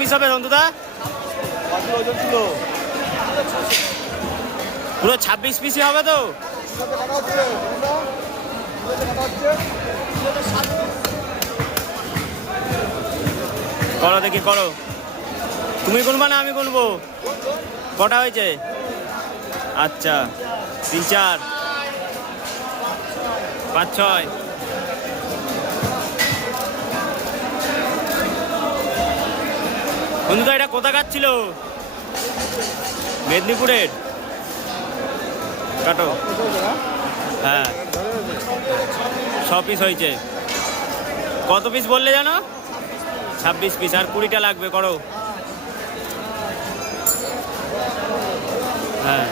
Piece হবে নন্দুদা? পুরো 26 পিসই হবে তো? করো দেখি, করো। তুমি গুনবা না আমি গুনবো? কটা হয়েছে? আচ্ছা, 3 4 5 6। বন্ধুদা এটা কোথাকার ছিল? মেদিনীপুরের? কাটো। হ্যাঁ, 6 পিস হয়েছে। কত পিস বললে জানো? 26 পিস। আর 20টা লাগবে, করো। হ্যাঁ,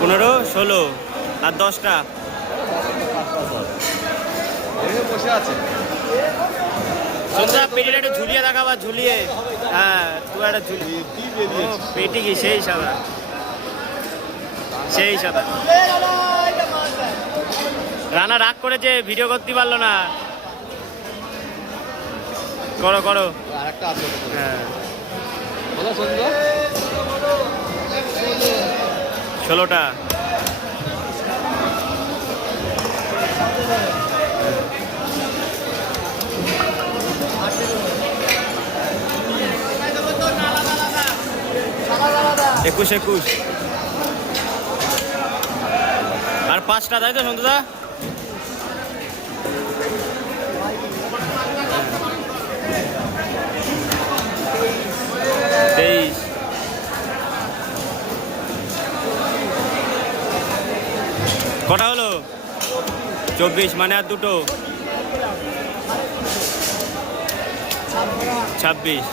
15 16 আর 10টা বসে আছে। সন্ধ্যা পেটিটা একটু ঝুলিয়ে দেখাবা, ঝুলিয়ে। হ্যাঁ, তুই একটা ঝুলিয়ে। পেটি কি সেই সাদা, সেই সাদা। রানা রাগ করেছে, ভিডিও করতে পারলো না। করো করো। আরেকটা আছে। হ্যাঁ, বলো সন্ধ্যা। 16টা। একুশ 21। আর 5টা, তাই তো সন্তুদা? তেইশ। কটা হলো? 24, মানে আর 2টো। 26।